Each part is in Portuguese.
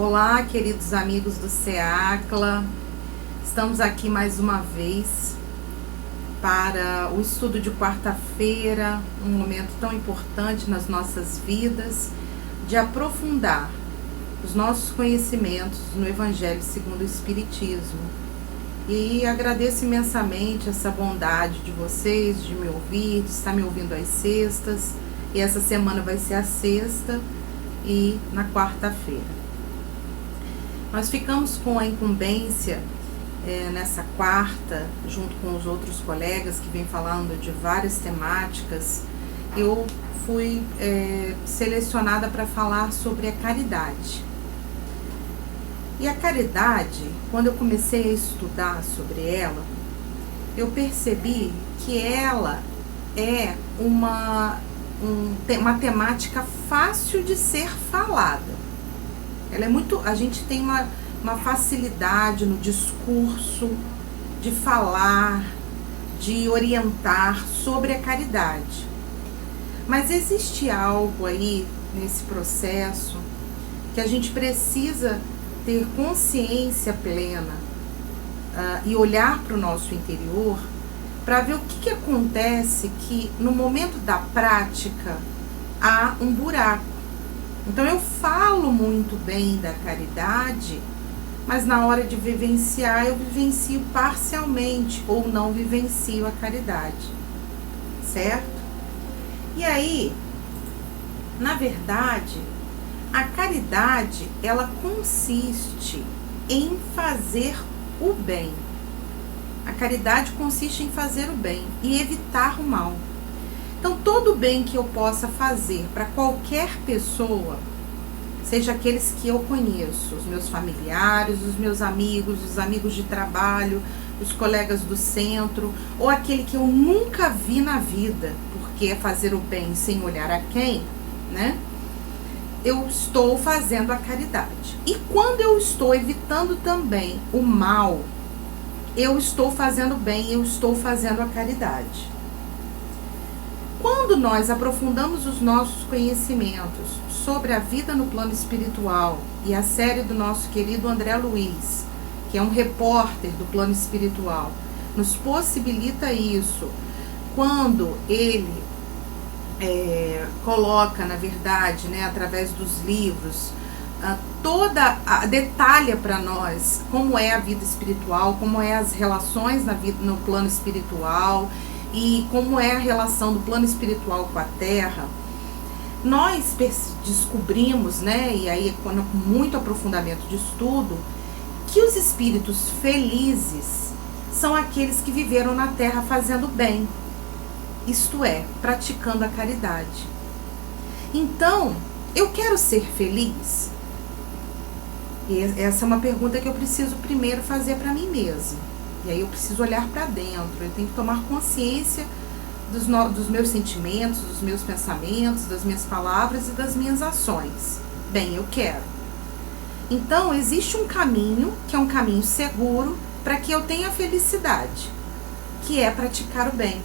Olá, queridos amigos do SEACLA. Estamos aqui mais uma vez para o estudo de quarta-feira, um momento tão importante nas nossas vidas, de aprofundar os nossos conhecimentos no Evangelho segundo o Espiritismo. E agradeço imensamente essa bondade de vocês, de me ouvir, de estar me ouvindo às sextas. E essa semana vai ser a sexta e na quarta-feira. Nós ficamos com a incumbência nessa quarta, junto com os outros colegas que vêm falando de várias temáticas. Eu fui selecionada para falar sobre a caridade. E a caridade, quando eu comecei a estudar sobre ela, eu percebi que ela é uma temática fácil de ser falada. Ela é muito, a gente tem uma facilidade no discurso de falar, de orientar sobre a caridade. Mas existe algo aí nesse processo que a gente precisa ter consciência plena e olhar para o nosso interior para ver o que acontece que no momento da prática há um buraco. Então eu falo muito bem da caridade, mas na hora de vivenciar eu vivencio parcialmente ou não vivencio a caridade, certo? E aí, na verdade, a caridade ela consiste em fazer o bem. A caridade consiste em fazer o bem e evitar o mal. Então, todo o bem que eu possa fazer para qualquer pessoa, seja aqueles que eu conheço, os meus familiares, os meus amigos, os amigos de trabalho, os colegas do centro, ou aquele que eu nunca vi na vida, porque é fazer o bem sem olhar a quem, né? Eu estou fazendo a caridade. E quando eu estou evitando também o mal, eu estou fazendo bem, eu estou fazendo a caridade. Quando nós aprofundamos os nossos conhecimentos sobre a vida no plano espiritual e a série do nosso querido André Luiz, que é um repórter do plano espiritual, nos possibilita isso, quando ele coloca, na verdade, né, através dos livros, detalha para nós como é a vida espiritual, como é as relações na vida, no plano espiritual, e como é a relação do plano espiritual com a Terra, nós descobrimos, né, e aí com muito aprofundamento de estudo, que os espíritos felizes são aqueles que viveram na Terra fazendo bem, isto é, praticando a caridade. Então, eu quero ser feliz? E essa é uma pergunta que eu preciso primeiro fazer para mim mesma. E aí eu preciso olhar para dentro, eu tenho que tomar consciência dos meus sentimentos, dos meus pensamentos, das minhas palavras e das minhas ações. Bem, eu quero. Então, existe um caminho, que é um caminho seguro, para que eu tenha felicidade, que é praticar o bem.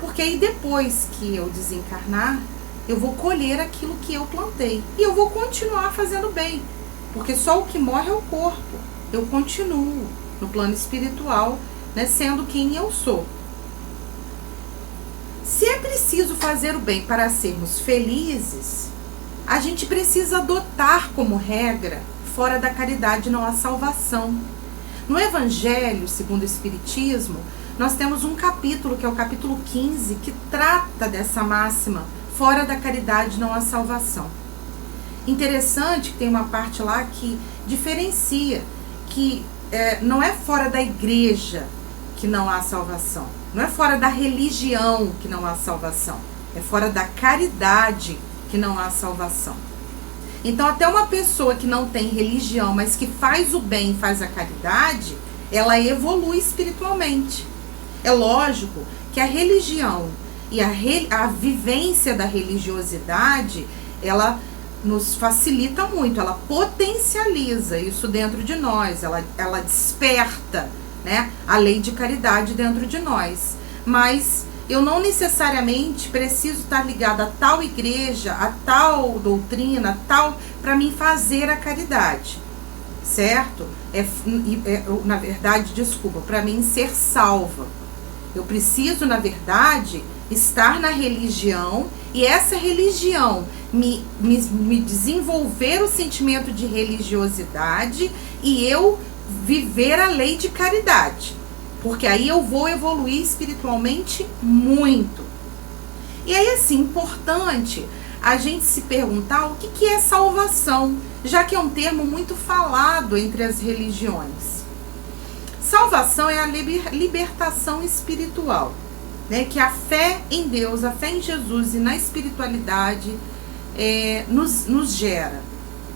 Porque aí depois que eu desencarnar, eu vou colher aquilo que eu plantei. E eu vou continuar fazendo bem, porque só o que morre é o corpo. Eu continuo no plano espiritual, né, sendo quem eu sou. Se é preciso fazer o bem para sermos felizes, a gente precisa adotar como regra, fora da caridade não há salvação. No Evangelho segundo o Espiritismo, nós temos um capítulo, que é o capítulo 15, que trata dessa máxima, fora da caridade não há salvação. Interessante que tem uma parte lá que diferencia que não é fora da igreja que não há salvação, não é fora da religião que não há salvação, é fora da caridade que não há salvação. Então, até uma pessoa que não tem religião, mas que faz o bem e faz a caridade, ela evolui espiritualmente. É lógico que a religião e a vivência da religiosidade, ela nos facilita muito, ela potencializa isso dentro de nós, ela desperta, né, a lei de caridade dentro de nós. Mas eu não necessariamente preciso estar ligada a tal igreja, a tal doutrina, a tal, para mim fazer a caridade, certo? Na verdade, desculpa, para mim ser salva. Eu preciso, na verdade, estar na religião e essa religião me desenvolver o sentimento de religiosidade e eu viver a lei de caridade. Porque aí eu vou evoluir espiritualmente muito. E aí, assim, importante a gente se perguntar o que é salvação, já que é um termo muito falado entre as religiões. Salvação é a libertação espiritual, né? Que a fé em Deus, a fé em Jesus e na espiritualidade nos gera,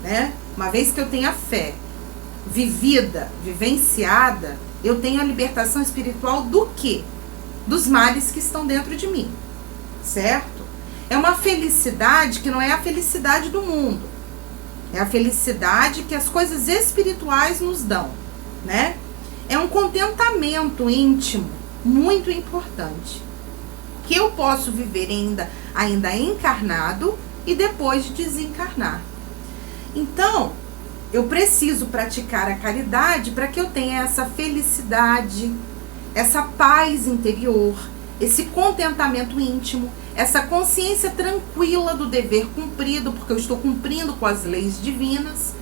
né? Uma vez que eu tenho a fé vivida, vivenciada, eu tenho a libertação espiritual do quê? Dos males que estão dentro de mim, certo? É uma felicidade que não é a felicidade do mundo. É a felicidade que as coisas espirituais nos dão, né? É um contentamento íntimo muito importante, que eu posso viver ainda encarnado e depois de desencarnar. Então, eu preciso praticar a caridade para que eu tenha essa felicidade, essa paz interior, esse contentamento íntimo, essa consciência tranquila do dever cumprido, porque eu estou cumprindo com as leis divinas,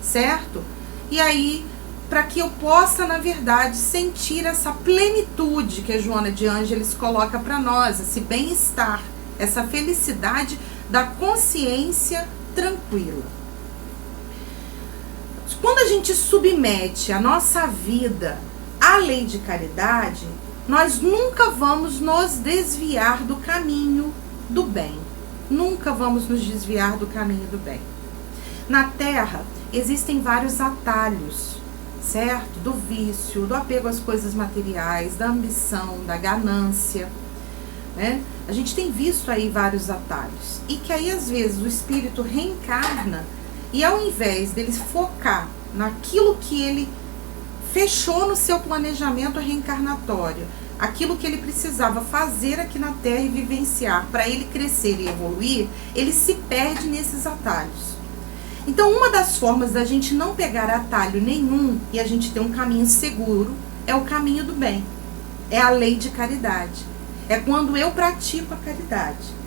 certo? E aí, para que eu possa, na verdade, sentir essa plenitude que a Joana de Ângeles coloca para nós, esse bem-estar, essa felicidade da consciência tranquila. Quando a gente submete a nossa vida à lei de caridade, nós nunca vamos nos desviar do caminho do bem. Nunca vamos nos desviar do caminho do bem. Na Terra, existem vários atalhos, certo? Do vício, do apego às coisas materiais, da ambição, da ganância, né? A gente tem visto aí vários atalhos. E que aí, às vezes, o espírito reencarna e ao invés dele focar naquilo que ele fechou no seu planejamento reencarnatório, aquilo que ele precisava fazer aqui na Terra e vivenciar para ele crescer e evoluir, ele se perde nesses atalhos. Então, uma das formas da gente não pegar atalho nenhum e a gente ter um caminho seguro é o caminho do bem. É a lei de caridade. É quando eu pratico a caridade.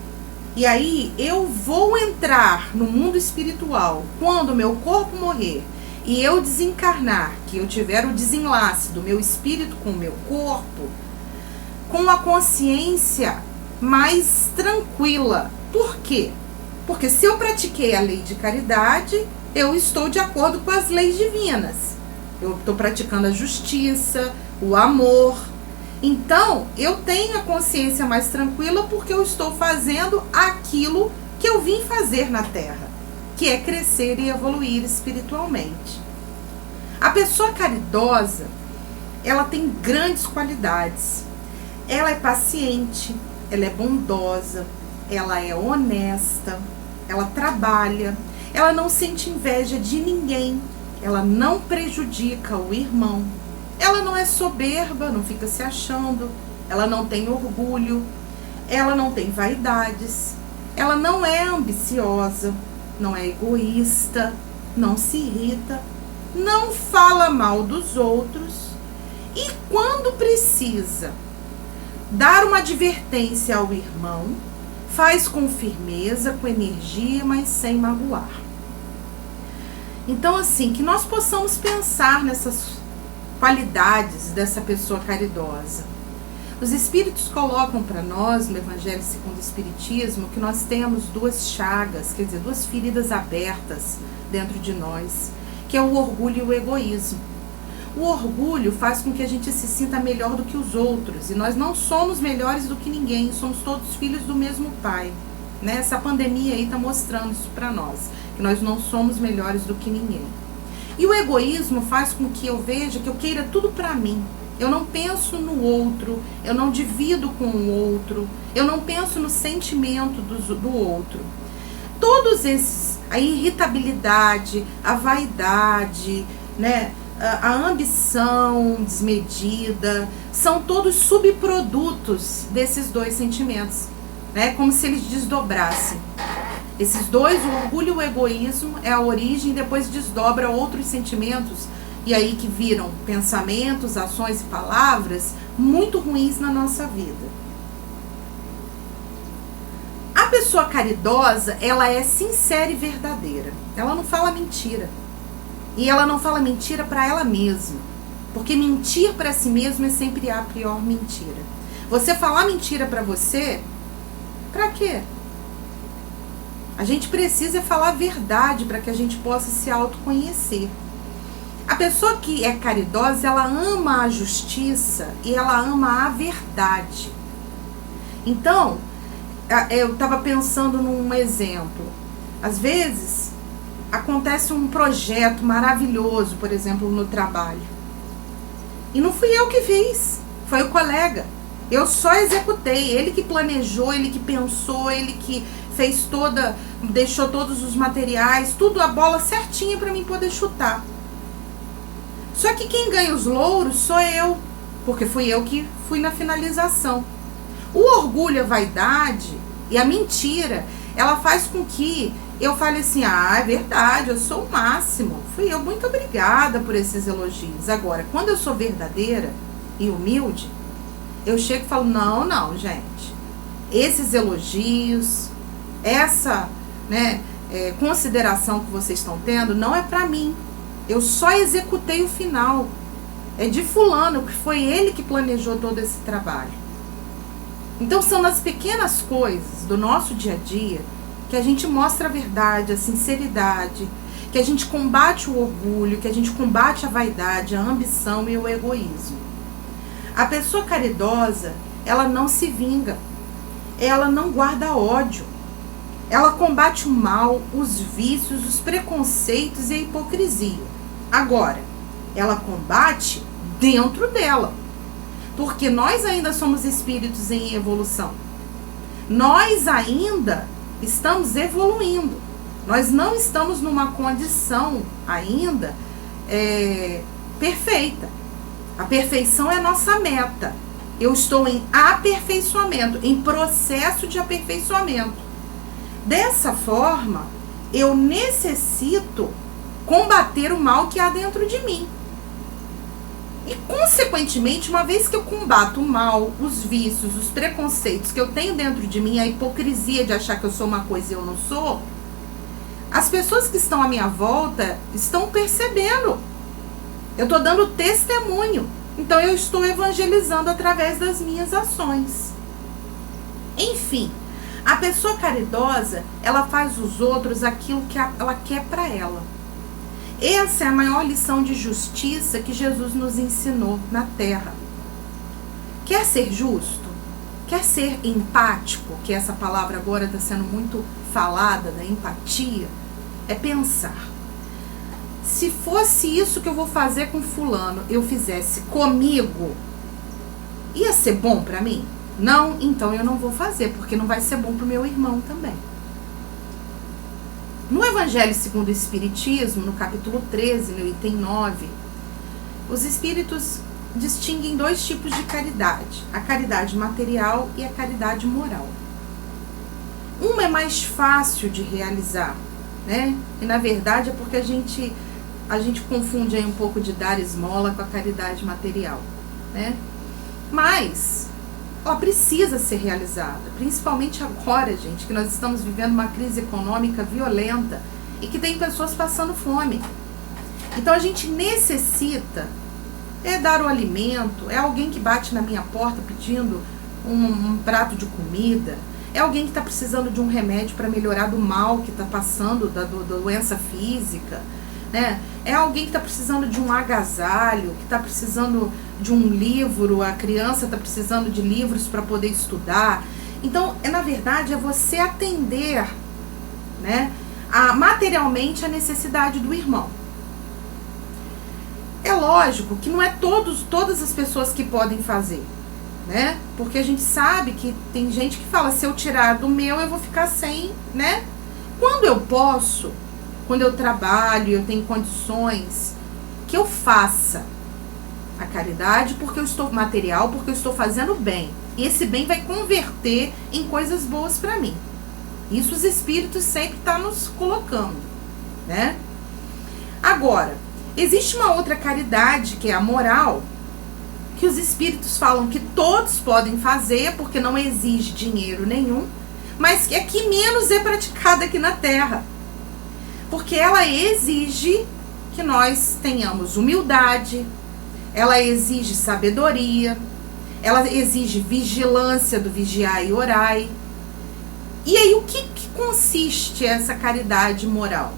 E aí eu vou entrar no mundo espiritual quando o meu corpo morrer e eu desencarnar, que eu tiver o desenlace do meu espírito com o meu corpo, com a consciência mais tranquila. Por quê? Porque se eu pratiquei a lei de caridade, eu estou de acordo com as leis divinas. Eu estou praticando a justiça, o amor. Então, eu tenho a consciência mais tranquila porque eu estou fazendo aquilo que eu vim fazer na Terra, que é crescer e evoluir espiritualmente. A pessoa caridosa, ela tem grandes qualidades. Ela é paciente, ela é bondosa, ela é honesta, ela trabalha, ela não sente inveja de ninguém, ela não prejudica o irmão. Ela não é soberba, não fica se achando, ela não tem orgulho, ela não tem vaidades, ela não é ambiciosa, não é egoísta, não se irrita, não fala mal dos outros e quando precisa dar uma advertência ao irmão, faz com firmeza, com energia, mas sem magoar. Então, assim, que nós possamos pensar nessas qualidades dessa pessoa caridosa. Os espíritos colocam para nós, no Evangelho segundo o Espiritismo, que nós temos duas chagas, quer dizer, duas feridas abertas dentro de nós, que é o orgulho e o egoísmo. O orgulho faz com que a gente se sinta melhor do que os outros, e nós não somos melhores do que ninguém, somos todos filhos do mesmo Pai, né? Essa pandemia aí está mostrando isso para nós, que nós não somos melhores do que ninguém. E o egoísmo faz com que eu veja que eu queira tudo para mim. Eu não penso no outro, eu não divido com o outro, eu não penso no sentimento do outro. Todos esses, a irritabilidade, a vaidade, né? a ambição desmedida, são todos subprodutos desses dois sentimentos, né? Como se eles desdobrassem. Esses dois, o orgulho e o egoísmo, é a origem, e depois desdobra outros sentimentos, e aí que viram pensamentos, ações e palavras muito ruins na nossa vida. A pessoa caridosa, ela é sincera e verdadeira. Ela não fala mentira. E ela não fala mentira para ela mesma. Porque mentir para si mesma é sempre a pior mentira. Você falar mentira para você, para quê? A gente precisa falar a verdade para que a gente possa se autoconhecer. A pessoa que é caridosa, ela ama a justiça e ela ama a verdade. Então, eu estava pensando num exemplo. Às vezes, acontece um projeto maravilhoso, por exemplo, no trabalho. E não fui eu que fiz, foi o colega. Eu só executei, ele que planejou, ele que pensou, ele que fez deixou todos os materiais, tudo, a bola certinha para mim poder chutar. Só que quem ganha os louros sou eu, porque fui eu que fui na finalização. O orgulho, a vaidade e a mentira, ela faz com que eu fale assim, é verdade, eu sou o máximo, fui eu, muito obrigada por esses elogios. Agora, quando eu sou verdadeira e humilde, eu chego e falo, não, gente, esses elogios, essa consideração que vocês estão tendo, não é pra mim. Eu só executei o final. É de fulano, que foi ele que planejou todo esse trabalho. Então são nas pequenas coisas do nosso dia a dia que a gente mostra a verdade, a sinceridade, que a gente combate o orgulho, que a gente combate a vaidade, a ambição e o egoísmo. A pessoa caridosa, ela não se vinga, ela não guarda ódio, ela combate o mal, os vícios, os preconceitos e a hipocrisia. Agora, ela combate dentro dela, porque nós ainda somos espíritos em evolução. Nós ainda estamos evoluindo. Nós não estamos numa condição ainda perfeita. A perfeição é a nossa meta. Eu estou em aperfeiçoamento, em processo de aperfeiçoamento. Dessa forma, eu necessito combater o mal que há dentro de mim. E, consequentemente, uma vez que eu combato o mal, os vícios, os preconceitos que eu tenho dentro de mim, a hipocrisia de achar que eu sou uma coisa e eu não sou, as pessoas que estão à minha volta estão percebendo. Eu estou dando testemunho. Então, eu estou evangelizando através das minhas ações. Enfim, a pessoa caridosa, ela faz os outros aquilo que ela quer para ela. Essa é a maior lição de justiça que Jesus nos ensinou na Terra. Quer ser justo? Quer ser empático? Que essa palavra agora está sendo muito falada, da empatia. É pensar. Se fosse isso que eu vou fazer com fulano, eu fizesse comigo, ia ser bom para mim? Não, então eu não vou fazer, porque não vai ser bom para o meu irmão também. No Evangelho segundo o Espiritismo, no capítulo 13, no item 9, os espíritos distinguem dois tipos de caridade, a caridade material e a caridade moral. Uma é mais fácil de realizar, né? E na verdade é porque a gente confunde aí um pouco de dar esmola com a caridade material, né? Mas ela precisa ser realizada, principalmente agora, gente, que nós estamos vivendo uma crise econômica violenta e que tem pessoas passando fome. Então a gente necessita dar o alimento, é alguém que bate na minha porta pedindo um prato de comida, é alguém que está precisando de um remédio para melhorar do mal que está passando, da doença física, né? É alguém que está precisando de um agasalho, que está precisando de um livro, a criança está precisando de livros para poder estudar. Então, na verdade, é você atender, né, materialmente a necessidade do irmão. É lógico que não é todas as pessoas que podem fazer, né? Porque a gente sabe que tem gente que fala, se eu tirar do meu, eu vou ficar sem, né? Quando eu posso, quando eu trabalho, eu tenho condições, que eu faça a caridade, porque eu estou material, porque eu estou fazendo bem. E esse bem vai converter em coisas boas para mim. Isso os espíritos sempre estão nos colocando, né? Agora, existe uma outra caridade, que é a moral, que os espíritos falam que todos podem fazer, porque não exige dinheiro nenhum, mas que é que menos é praticada aqui na Terra. Porque ela exige que nós tenhamos humildade, ela exige sabedoria, ela exige vigilância do vigiai e orai. E aí, o que consiste essa caridade moral?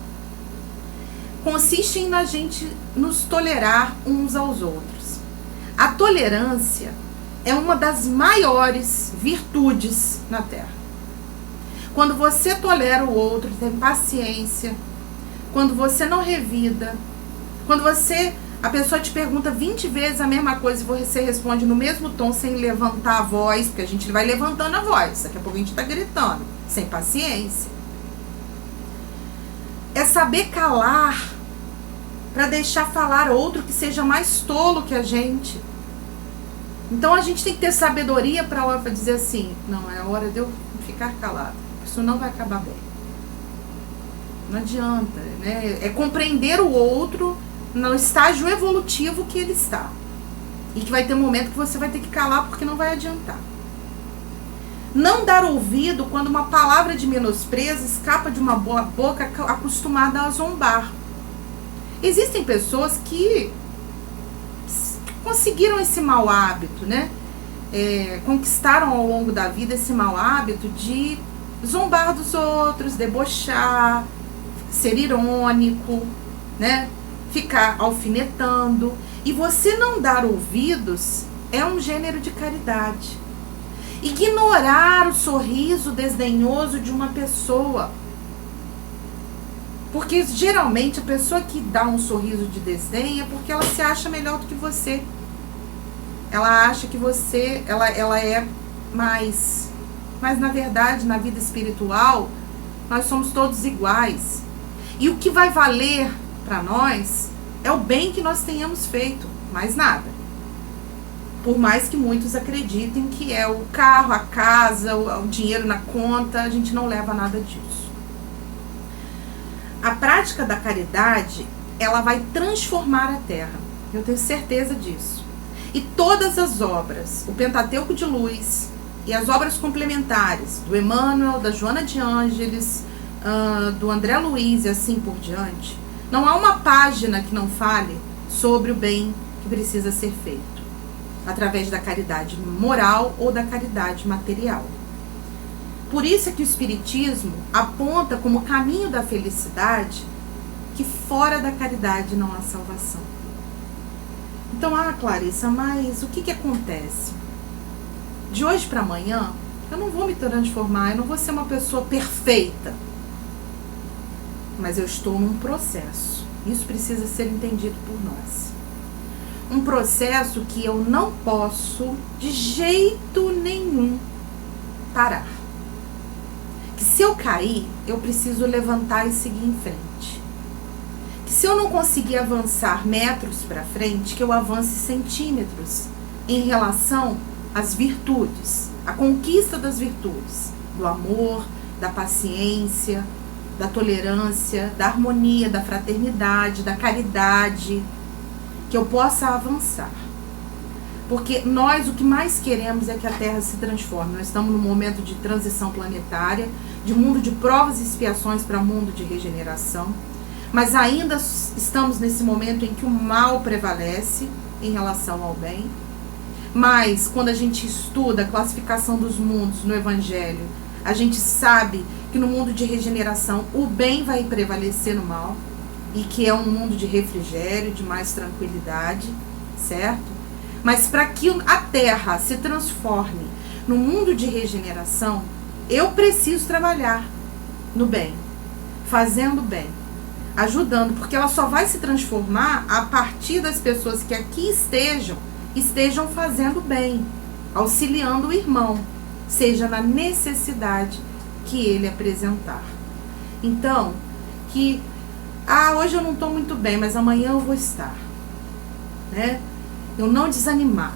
Consiste em a gente nos tolerar uns aos outros. A tolerância é uma das maiores virtudes na Terra. Quando você tolera o outro, tem paciência, quando você não revida, quando a pessoa te pergunta 20 vezes a mesma coisa e você responde no mesmo tom, sem levantar a voz, porque a gente vai levantando a voz, daqui a pouco a gente está gritando, sem paciência. É saber calar para deixar falar outro que seja mais tolo que a gente. Então a gente tem que ter sabedoria para dizer assim, não, é hora de eu ficar calado, isso não vai acabar bem. Não adianta, né? É compreender o outro no estágio evolutivo que ele está. E que vai ter um momento que você vai ter que calar porque não vai adiantar. Não dar ouvido quando uma palavra de menosprezo escapa de uma boca acostumada a zombar. Existem pessoas que conseguiram esse mau hábito, né? Conquistaram ao longo da vida esse mau hábito de zombar dos outros, debochar, ser irônico, né? Ficar alfinetando. E você não dar ouvidos é um gênero de caridade. Ignorar o sorriso desdenhoso de uma pessoa. Porque geralmente a pessoa que dá um sorriso de desdém é porque ela se acha melhor do que você. Ela acha que você, ela é mais. Mas na verdade, na vida espiritual, nós somos todos iguais. E o que vai valer para nós é o bem que nós tenhamos feito, mais nada. Por mais que muitos acreditem que é o carro, a casa, o dinheiro na conta, a gente não leva nada disso. A prática da caridade, ela vai transformar a Terra. Eu tenho certeza disso. E todas as obras, o Pentateuco de Luz e as obras complementares do Emmanuel, da Joana de Ângeles, do André Luiz e assim por diante, não há uma página que não fale sobre o bem que precisa ser feito, através da caridade moral ou da caridade material. Por isso é que o Espiritismo aponta como caminho da felicidade que fora da caridade não há salvação. Então, Clarissa, mas o que acontece? De hoje para amanhã, eu não vou me transformar, eu não vou ser uma pessoa perfeita. Mas eu estou num processo. Isso precisa ser entendido por nós. Um processo que eu não posso, de jeito nenhum, parar. Que se eu cair, eu preciso levantar e seguir em frente. Que se eu não conseguir avançar metros para frente, que eu avance centímetros em relação às virtudes, a conquista das virtudes, do amor, da paciência, da tolerância, da harmonia, da fraternidade, da caridade, que eu possa avançar. Porque nós o que mais queremos é que a Terra se transforme. Nós estamos num momento de transição planetária, de mundo de provas e expiações para mundo de regeneração, mas ainda estamos nesse momento em que o mal prevalece em relação ao bem. Mas quando a gente estuda a classificação dos mundos no Evangelho, a gente sabe que no mundo de regeneração o bem vai prevalecer no mal, e que é um mundo de refrigério, de mais tranquilidade, certo? Mas para que a Terra se transforme no mundo de regeneração, eu preciso trabalhar no bem, fazendo bem, ajudando, porque ela só vai se transformar a partir das pessoas que aqui estejam fazendo bem, auxiliando o irmão, seja na necessidade que ele apresentar. Então, que hoje eu não estou muito bem, mas amanhã eu vou estar. né? Eu não desanimar,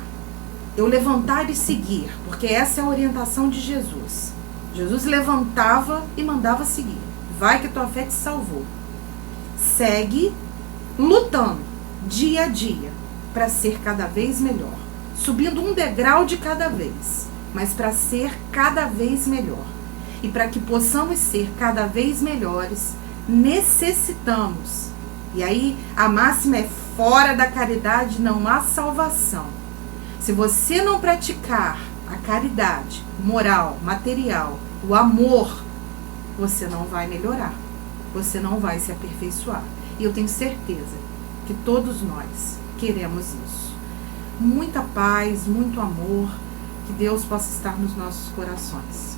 eu levantar e seguir, porque essa é a orientação de Jesus. Jesus levantava e mandava seguir. Vai que tua fé te salvou. Segue lutando dia a dia para ser cada vez melhor, subindo um degrau de cada vez, mas para ser cada vez melhor. E para que possamos ser cada vez melhores, necessitamos. E aí a máxima é: fora da caridade não há salvação. Se você não praticar a caridade moral, material, o amor, você não vai melhorar, você não vai se aperfeiçoar. E eu tenho certeza que todos nós queremos isso. Muita paz, muito amor, que Deus possa estar nos nossos corações.